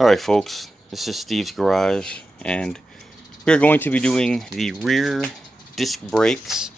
Alright folks, this is Steve's Garage, and we're going to be doing the rear disc brakes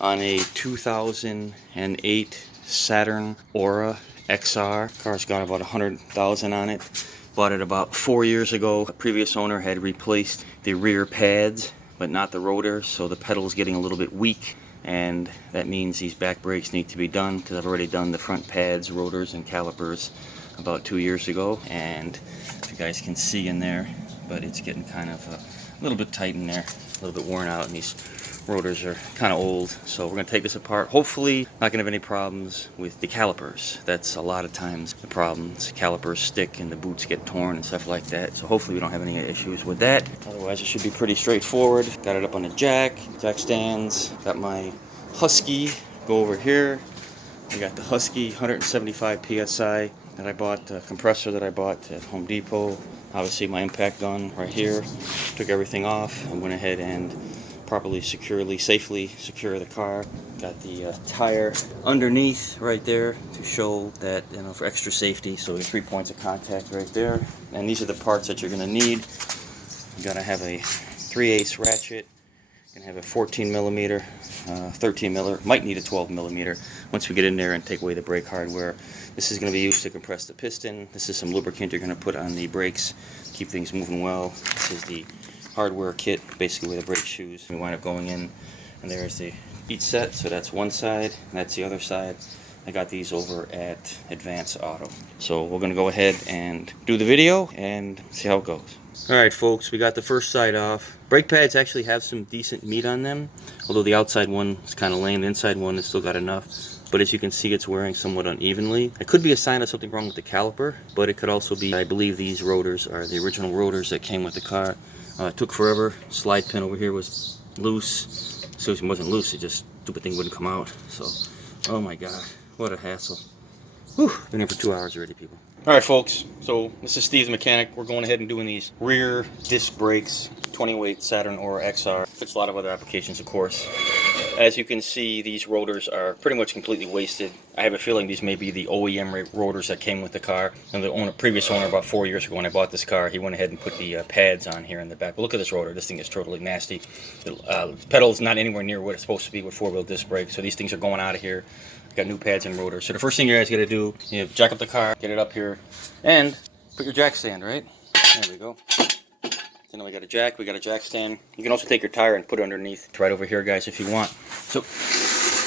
on a 2008 Saturn Aura XR. Car's got about 100,000 on it. Bought it about 4 years ago. The previous owner had replaced the rear pads, but not the rotor, so the pedal's getting a little bit weak, and that means these back brakes need to be done, because I've already done the front pads, rotors, and calipers about 2 years ago, and you guys can see in there, but it's getting kind of a little bit tight in there, a little bit worn out, and these rotors are kind of old. So we're going to take this apart. Hopefully not going to have any problems with the calipers. That's a lot of times the problems. Calipers stick and the boots get torn and stuff like that. So hopefully we don't have any issues with that. Otherwise it should be pretty straightforward. Got it up on the jack stands. Got my Husky, go over here. I got the Husky 175 PSI that I bought, the compressor that I bought at Home Depot. Obviously my impact gun right here. Took everything off. I went ahead and properly, securely, safely secure the car. Got the tire underneath right there to show that, you know, for extra safety. So we have 3 points of contact right there. And these are the parts that you're going to need. You got to have a 3/8 ratchet. Gonna have a 14 millimeter, 13 miller, might need a 12 millimeter once we get in there and take away the brake hardware. This is going to be used to compress the piston. This is some lubricant you're going to put on the brakes, keep things moving well. This is the hardware kit, basically where the brake shoes. We wind up going in, and there's the each set. So that's one side, and that's the other side. I got these over at Advance Auto. So we're going to go ahead and do the video and see how it goes. Alright folks, we got the first side off. Brake pads actually have some decent meat on them, although the outside one is kind of lame. The inside one has still got enough, but as you can see, it's wearing somewhat unevenly. It could be a sign of something wrong with the caliper, but it could also be, I believe these rotors are the original rotors that came with the car. It took forever. Slide pin over here was loose. So it wasn't loose, it just, stupid thing wouldn't come out. So, oh my god, what a hassle. Whew, been here for 2 hours already, people. Alright folks, so this is Steve's Mechanic. We're going ahead and doing these rear disc brakes, 2008 Saturn Aura XR. Fits a lot of other applications, of course. As you can see, these rotors are pretty much completely wasted. I have a feeling these may be the OEM rotors that came with the car. And the previous owner, about 4 years ago when I bought this car, he went ahead and put the pads on here in the back. But look at this rotor. This thing is totally nasty. The pedal is not anywhere near what it's supposed to be with four-wheel disc brakes. So these things are going out of here. Got new pads and rotors. So the first thing you guys got to do, you know, jack up the car, get it up here, and put your jack stand, right? There we go. So now we got a jack, we got a jack stand. You can also take your tire and put it underneath. It's right over here, guys, if you want. So,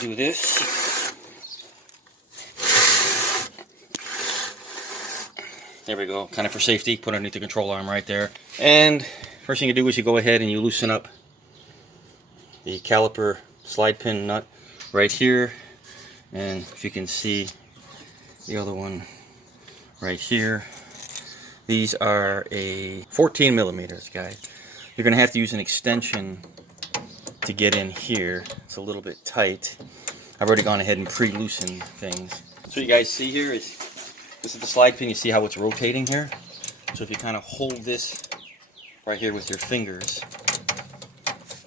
do this. There we go, kind of for safety. Put underneath the control arm right there. And first thing you do is you go ahead and you loosen up the caliper slide pin nut right here. And if you can see the other one right here. These are a 14 millimeters, guys. You're going to have to use an extension to get in here. It's a little bit tight. I've already gone ahead and pre-loosened things. So you guys see here is, this is the slide pin. You see how it's rotating here? So if you kind of hold this right here with your fingers,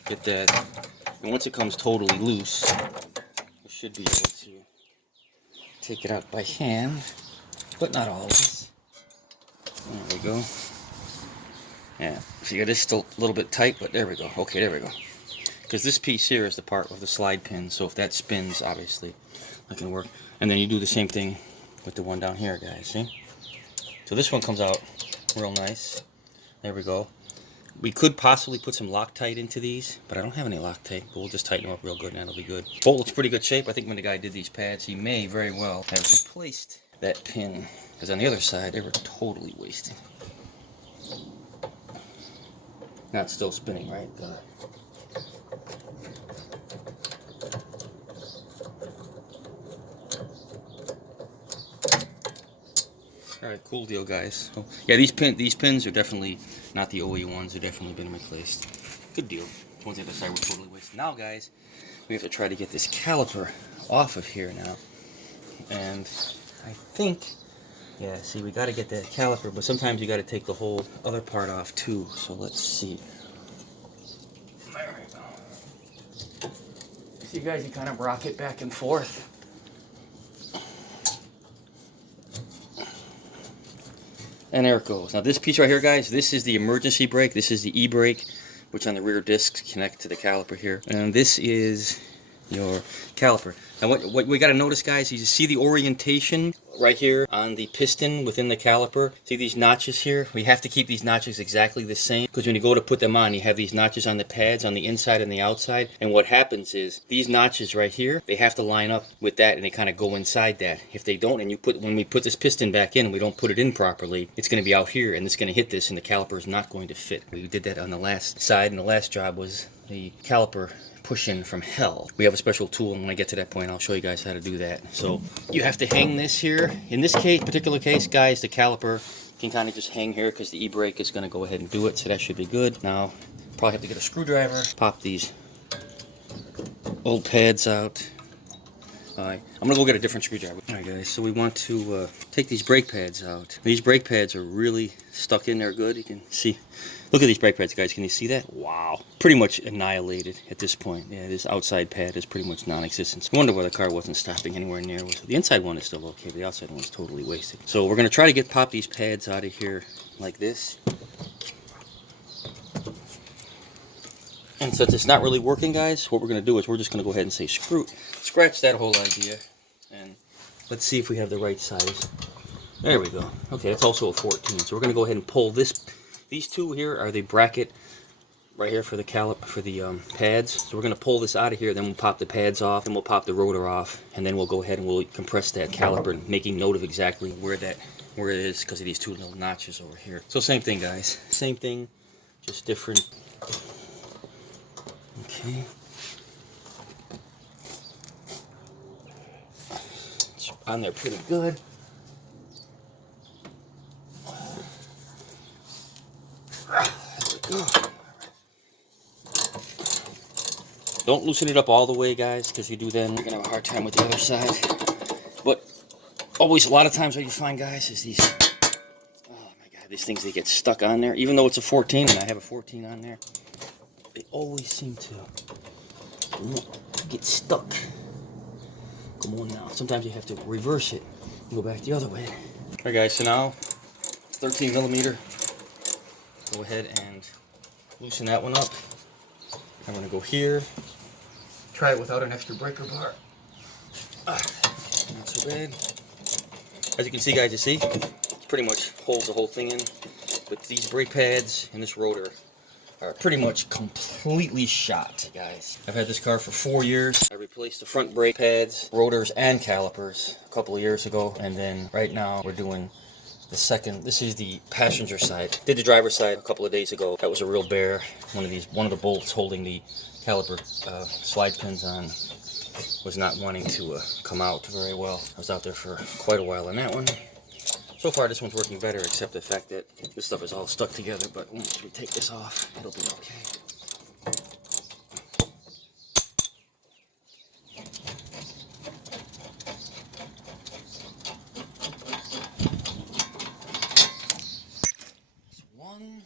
get that. And once it comes totally loose, you should be able to take it out by hand, but not always. There we go. Yeah, so it is still a little bit tight, but there we go. Okay, there we go. Because this piece here is the part of the slide pin, so if that spins, obviously, that can work. And then you do the same thing with the one down here, guys, see? So this one comes out real nice. There we go. We could possibly put some Loctite into these, but I don't have any Loctite, but we'll just tighten them up real good and that'll be good. Bolt looks pretty good shape. I think when the guy did these pads, he may very well have replaced that pin, because on the other side, they were totally wasted. Now it's still spinning, right? Good. Alright, cool deal, guys. So, yeah, these pins are definitely not the OE ones. They're definitely been replaced. Good deal. The ones on the other side were totally wasted. Now, guys, we have to try to get this caliper off of here now. And I think, yeah, see, we got to get that caliper, but sometimes you got to take the whole other part off too. So let's see. There we go. See, guys, you kind of rock it back and forth. And there it goes. Now this piece right here, guys, this is the emergency brake. This is the e-brake, which on the rear discs connect to the caliper here. And this is your caliper. Now what we got to notice, guys, is you see the orientation right here on the piston within the caliper. See these notches here? We have to keep these notches exactly the same, because when you go to put them on, you have these notches on the pads on the inside and the outside. And what happens is these notches right here, they have to line up with that, and they kind of go inside that. If they don't, and when we put this piston back in and we don't put it in properly, it's going to be out here and it's going to hit this, and the caliper is not going to fit. We did that on the last side, and the last job was the caliper push-in from hell. We have a special tool, and when I get to that point, I'll show you guys how to do that. So you have to hang this here. In this particular case, guys, the caliper can kind of just hang here because the e-brake is going to go ahead and do it, so that should be good. Now, probably have to get a screwdriver, pop these old pads out. I'm gonna go get a different screwdriver. Alright guys, so we want to take these brake pads out. These brake pads are really stuck in there good. You can see, look at these brake pads, guys. Can you see that? Wow, pretty much annihilated at this point. Yeah, this outside pad is pretty much non-existent. I wonder why the car wasn't stopping anywhere near. The inside one is still okay, but the outside one is totally wasted. So we're gonna try to pop these pads out of here like this. And since it's not really working, guys, what we're going to do is we're just going to go ahead and say scratch that whole idea, and let's see if we have the right size. There we go. Okay, it's also a 14, so we're going to go ahead and pull this. These two here are the bracket right here for the pads. So we're going to pull this out of here, then we'll pop the pads off, and we'll pop the rotor off, and then we'll go ahead and we'll compress that caliper, making note of exactly where it is because of these two little notches over here. So same thing, guys. Same thing, just different. Okay. It's on there pretty good. There we go. Don't loosen it up all the way, guys, because you do then you're gonna have a hard time with the other side. But always, a lot of times what you find, guys, is these, oh my god, these things, they get stuck on there. Even though it's a 14 and I have a 14 on there, they always seem to get stuck. Come on now. Sometimes you have to reverse it and go back the other way. Alright guys, so now 13 millimeter. Go ahead and loosen that one up. I'm going to go here. Try it without an extra breaker bar. Not so bad. As you can see, guys, it pretty much holds the whole thing in. But these brake pads and this rotor are pretty much completely shot, guys. I've had this car for 4 years. I replaced the front brake pads, rotors, and calipers a couple of years ago, and then right now we're doing the second. This is the passenger side. Did the driver's side a couple of days ago. That was a real bear. One of the bolts holding the caliper slide pins on was not wanting to come out very well. I was out there for quite a while on that one. So far, this one's working better, except the fact that this stuff is all stuck together, but once we take this off, it'll be okay. That's one.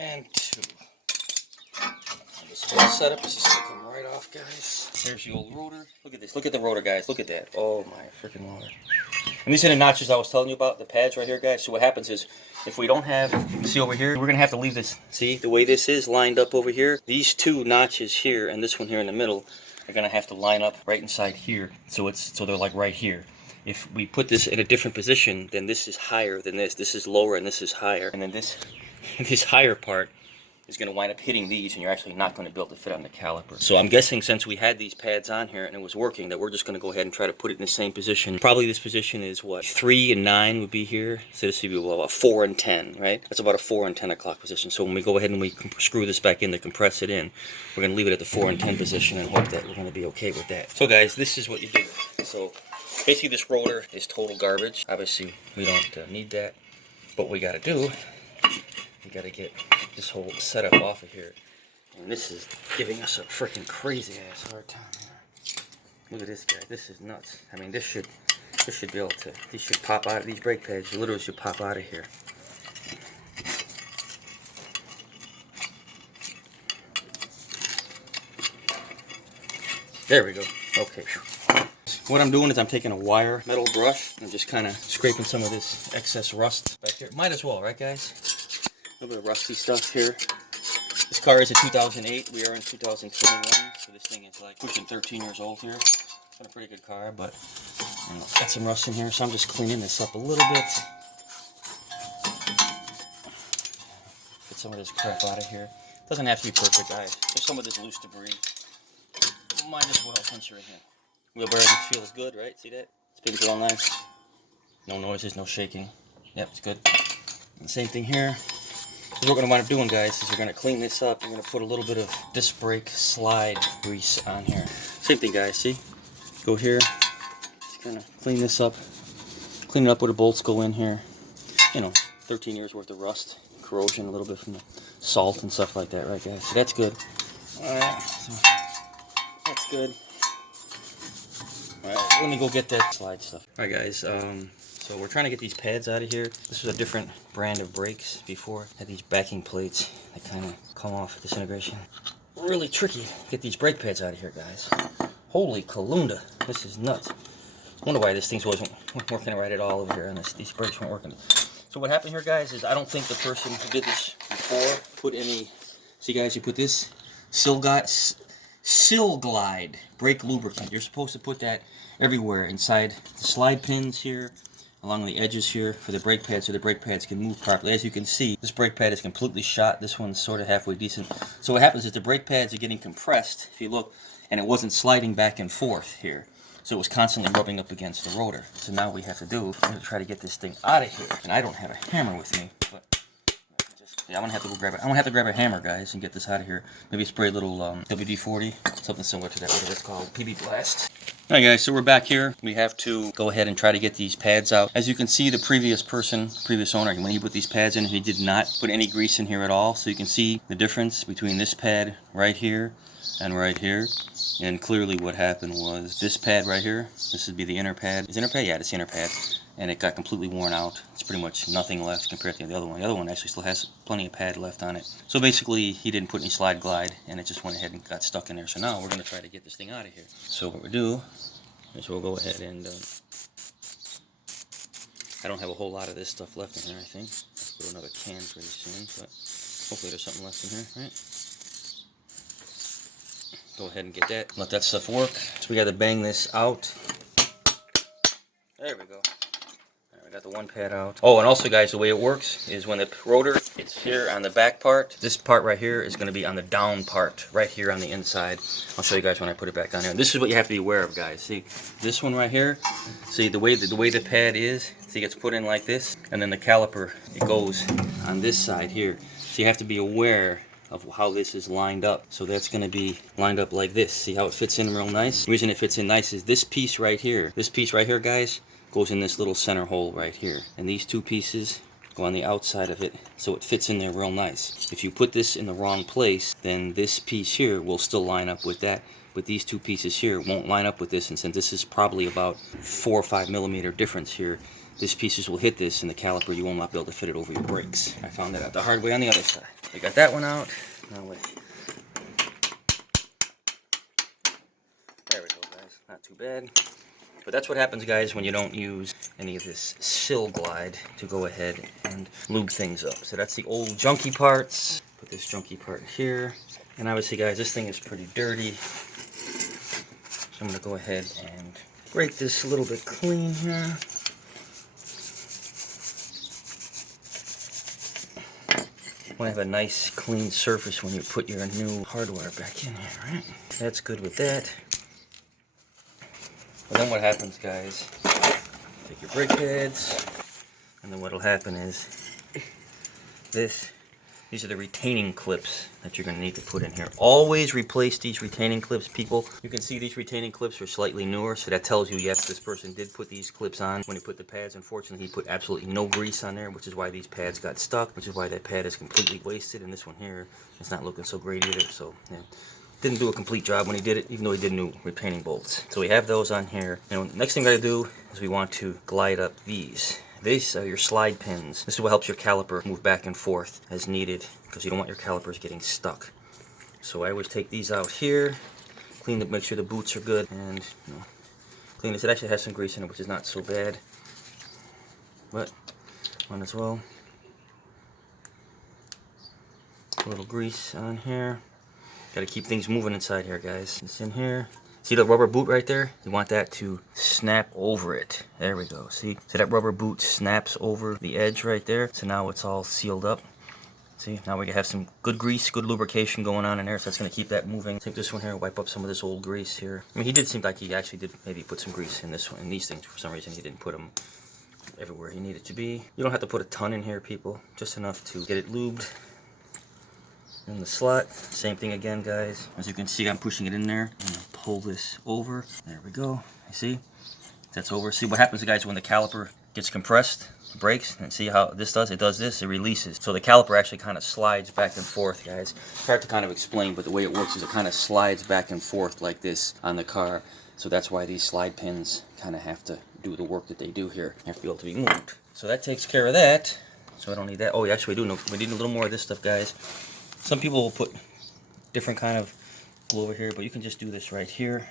And two. This whole setup is just gonna come right off, guys. There's the old rotor. Look at this. Look at the rotor, guys. Look at that. Oh my freaking lord. And these are the notches I was telling you about, the pads right here, guys. So what happens is, if we don't have, see over here, we're gonna have to leave this, see the way this is lined up over here? These two notches here and this one here in the middle are gonna have to line up right inside here. So they're like right here. If we put this in a different position, then this is higher than this. This is lower and this is higher. And then this higher part is going to wind up hitting these, and you're actually not going to be able to fit on the caliper. So I'm guessing since we had these pads on here and it was working, that we're just going to go ahead and try to put it in the same position. Probably this position is what, 3 and 9 would be here. So this would be about 4 and 10, right? That's about a 4 and 10 o'clock position. So when we go ahead and we screw this back in to compress it in, we're going to leave it at the 4 and 10 position and hope that we're going to be okay with that. So guys, this is what you do. So basically this rotor is total garbage. Obviously we don't need that. But what we got to do, you got to get this whole setup off of here, And this is giving us a freaking crazy ass hard time here. Look at this guy. This is nuts. I mean, this should be able to, these should pop out, these brake pads literally should pop out of here. There we go. Okay. What I'm doing is I'm taking a wire metal brush and just kind of scraping some of this excess rust back here. Might as well, right guys? A little bit of rusty stuff here. This car is a 2008. We are in 2021, so this thing is like pushing 13 years old here. It's been a pretty good car, but got some rust in here, so I'm just cleaning this up a little bit. Get some of this crap out of here. Doesn't have to be perfect, guys. There's some of this loose debris. Might as well once you're in here. Wheel bearing feels good, right? See that? Spins all nice. No noises, no shaking. Yep, it's good. And the same thing here. What we're going to wind up doing, guys, is we're going to clean this up. We're going to put a little bit of disc brake slide grease on here. Same thing, guys. See? Go here. Just kind of clean this up. Clean it up where the bolts go in here. You know, 13 years worth of rust, corrosion, a little bit from the salt and stuff like that, right, guys? So that's good. Alright, so that's good. Alright, let me go get that slide stuff. Alright, guys, so we're trying to get these pads out of here. This was a different brand of brakes before. Had these backing plates that kind of come off at disintegration. Really tricky to get these brake pads out of here, guys. Holy Kalunda, this is nuts. I wonder why this thing wasn't working right at all over here, and these brakes weren't working. So what happened here, guys, is I don't think the person who did this before put any. See, guys, you put this Sil Glide brake lubricant. You're supposed to put that everywhere inside the slide pins here, along the edges here for the brake pads, so the brake pads can move properly. As you can see, this brake pad is completely shot. This one's sort of halfway decent. So what happens is the brake pads are getting compressed, if you look, and it wasn't sliding back and forth here. So it was constantly rubbing up against the rotor. So now what we have to do, I'm going to try to get this thing out of here. And I don't have a hammer with me, but yeah, I'm gonna have to go grab it. I'm gonna have to grab a hammer, guys, and get this out of here. Maybe spray a little WD-40, something similar to that, whatever it's called, PB Blast. Alright, guys, so we're back here. We have to go ahead and try to get these pads out. As you can see, the previous owner, when he put these pads in, he did not put any grease in here at all. So you can see the difference between this pad right here and right here. And clearly what happened was this pad right here, this would be the inner pad. Is inner pad? Yeah, it's the inner pad. And it got completely worn out. It's pretty much nothing left compared to the other one. The other one actually still has plenty of pad left on it. So basically, he didn't put any slide glide, and it just went ahead and got stuck in there. So now we're going to try to get this thing out of here. So what we do is we'll go ahead and I don't have a whole lot of this stuff left in here, I think. I'll put another can pretty soon, but hopefully there's something left in here, right? Go ahead and get that. Let that stuff work. So we got to bang this out. There we go. I got the one pad out. Oh, and also, guys, the way it works is when the rotor is here on the back part, this part right here is going to be on the down part, right here on the inside. I'll show you guys when I put it back on here. And this is what you have to be aware of, guys. See, this one right here, see the way the pad is, see, it's put in like this, and then the caliper, it goes on this side here. So you have to be aware of how this is lined up. So that's going to be lined up like this. See how it fits in real nice? The reason it fits in nice is this piece right here. This piece right here, guys, goes in this little center hole right here. And these two pieces go on the outside of it, so it fits in there real nice. If you put this in the wrong place, then this piece here will still line up with that, but these two pieces here won't line up with this, and since this is probably about 4 or 5 millimeter difference here, these pieces will hit this, and the caliper, you will not be able to fit it over your brakes. I found that out the hard way on the other side. We got that one out. Now wait. There we go, guys. Not too bad. But that's what happens, guys, when you don't use any of this Sil Glide to go ahead and lube things up. So that's the old junky parts. Put this junky part here. And obviously, guys, this thing is pretty dirty. So I'm going to go ahead and grate this a little bit clean here. You want to have a nice, clean surface when you put your new hardware back in here, right? That's good with that. But then what happens, guys, take your brake pads, and then what'll happen is this These are the retaining clips that you're going to need to put in here. Always replace these retaining clips, people. You can see these retaining clips are slightly newer, so that tells you, yes, this person did put these clips on when he put the pads. Unfortunately, he put absolutely no grease on there, which is why these pads got stuck, which is why that pad is completely wasted, and this one here is not looking so great either. So, yeah. Didn't do a complete job when he did it, even though he did new retaining bolts. So we have those on here. And next thing we gotta do is we want to glide up these. These are your slide pins. This is what helps your caliper move back and forth as needed, because you don't want your calipers getting stuck. So I always take these out here, clean them, make sure the boots are good, and clean this. It actually has some grease in it, which is not so bad, but might as well. A little grease on here. Got to keep things moving inside here, guys. It's in here. See the rubber boot right there? You want that to snap over it. There we go. See? So that rubber boot snaps over the edge right there. So now it's all sealed up. See? Now we can have some good grease, good lubrication going on in there. So that's going to keep that moving. Take this one here, wipe up some of this old grease here. I mean, he did seem like he actually did maybe put some grease in this one, in these things. For some reason, he didn't put them everywhere he needed to be. You don't have to put a ton in here, people. Just enough to get it lubed. In the slot, same thing again, guys. As you can see, I'm pushing it in there. I'm gonna pull this over. There we go. You see? That's over. See what happens, guys, when the caliper gets compressed, breaks, and see how this does? It does this, it releases. So the caliper actually kind of slides back and forth, guys. It's hard to kind of explain, but the way it works is it kind of slides back and forth like this on the car. So that's why these slide pins kind of have to do the work that they do here. They have to be able to be moved. So that takes care of that. So I don't need that. Oh, actually, we need a little more of this stuff, guys. Some people will put different kind of glue over here, but you can just do this right here.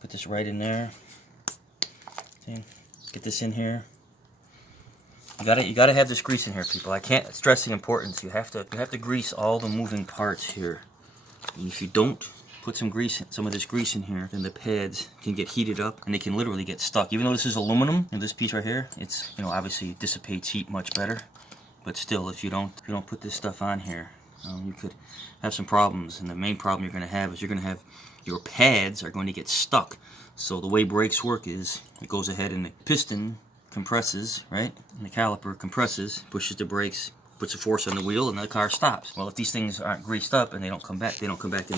Put this right in there. See? Get this in here. You gotta have this grease in here, people. I can't stress the importance. You have to grease all the moving parts here. And if you don't put some of this grease in here, then the pads can get heated up and they can literally get stuck. Even though this is aluminum, and this piece right here, it's obviously dissipates heat much better. But still, if you don't put this stuff on here, you could have some problems. And the main problem you're going to have is your pads are going to get stuck. So the way brakes work is it goes ahead and the piston compresses, right? And the caliper compresses, pushes the brakes, puts a force on the wheel, and the car stops. Well, if these things aren't greased up and they don't come back into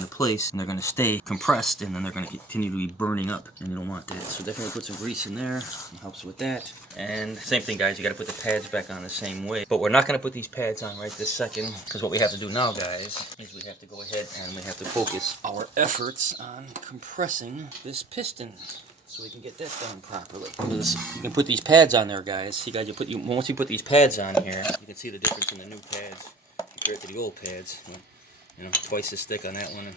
place, and they're going to stay compressed, and then they're going to continue to be burning up, and you don't want that. So definitely put some grease in there. It helps with that. And same thing, guys, you got to put the pads back on the same way. But we're not going to put these pads on right this second, because what we have to do now, guys, is we have to go ahead and we have to focus our efforts on compressing this piston, so we can get that done properly. You can put these pads on there, guys. See, guys, once you put these pads on here, you can see the difference in the new pads compared to the old pads. Twice as thick on that one, and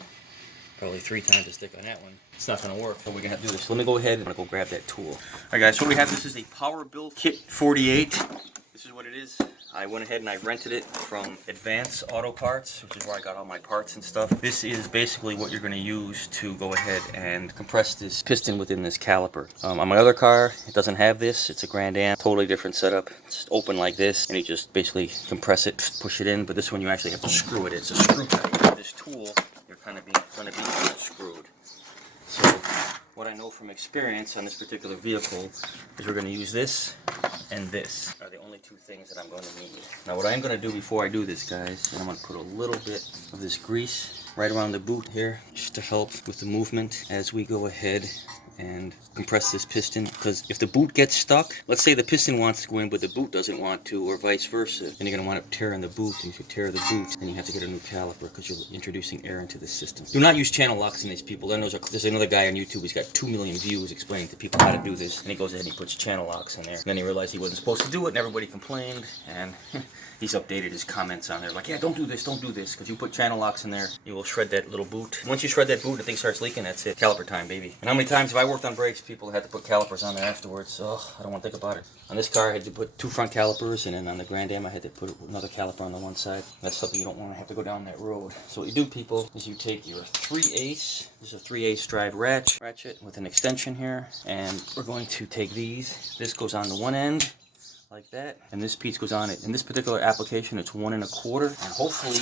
probably 3 times as thick on that one. It's not going to work, so we're going to have to do this. Let me go ahead and go grab that tool. All right, guys, so we have, this is a Power Build Kit 48. This is what it is. I went ahead and I rented it from Advance Auto Parts, which is where I got all my parts and stuff. This is basically what you're going to use to go ahead and compress this piston within this caliper. On my other car, it doesn't have this. It's a Grand Am, totally different setup. It's open like this, and you just basically compress it, push it in. But this one, you actually have to screw it. It's a screw type. This tool, you're going to be screwed. So what I know from experience on this particular vehicle is we're going to use this and this are the only 2 things that I'm going to need. Now what I'm going to do before I do this, guys, is I'm going to put a little bit of this grease right around the boot here, just to help with the movement as we go ahead and compress this piston. Because if the boot gets stuck, let's say the piston wants to go in but the boot doesn't want to, or vice versa, then you're going to wind up tearing the boot. And if you tear the boot, then you have to get a new caliper because you're introducing air into the system. Do not use channel locks in these, people. Then there's another guy on YouTube, he's got 2 million views explaining to people how to do this, and he goes ahead and he puts channel locks in there. And then he realized he wasn't supposed to do it, and everybody complained, and he's updated his comments on there like, yeah, don't do this, because you put channel locks in there, you will shred that little boot. Once you shred that boot, the thing starts leaking, that's it. Caliper time, baby. And how many times have I worked on brakes, people had to put calipers on there afterwards? Oh, I don't want to think about it. On this car, I had to put 2 front calipers, and then on the Grand Am, I had to put another caliper on the one side. That's something you don't want to have to go down that road. So what you do, people, is you take your 3/8, this is a 3/8 drive ratchet with an extension here, and we're going to take these. This goes on the one end, like that. And this piece goes on it. In this particular application, it's 1 1/4. And hopefully,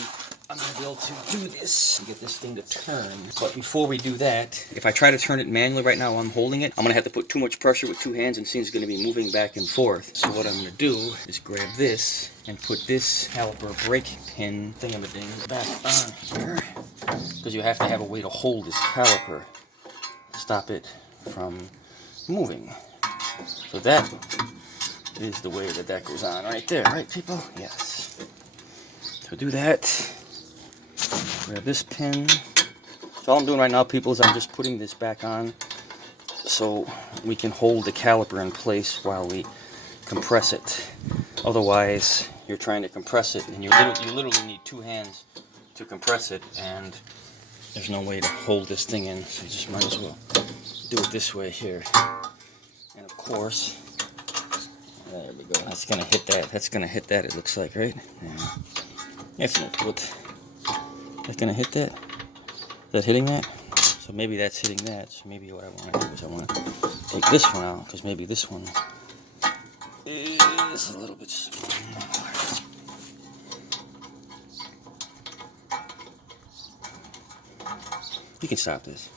I'm going to be able to do this and get this thing to turn. But before we do that, if I try to turn it manually right now while I'm holding it, I'm going to have to put too much pressure with 2 hands and it's going to be moving back and forth. So what I'm going to do is grab this and put this caliper brake pin thingamading back on here. Because you have to have a way to hold this caliper to stop it from moving. So that is the way that goes on right there, right people? Yes. So do that. Grab this pin. So all I'm doing right now, people, is I'm just putting this back on so we can hold the caliper in place while we compress it. Otherwise, you're trying to compress it and you literally need 2 hands to compress it, and there's no way to hold this thing in, so you just might as well do it this way here. And of course, there we go. That's gonna hit that. That's gonna hit that. It looks like, right? Yeah. That's no good. That's gonna hit that. Is that hitting that? So maybe that's hitting that. So maybe what I want to do is I want to take this one out, because maybe this one is a little bit smaller. You can stop this.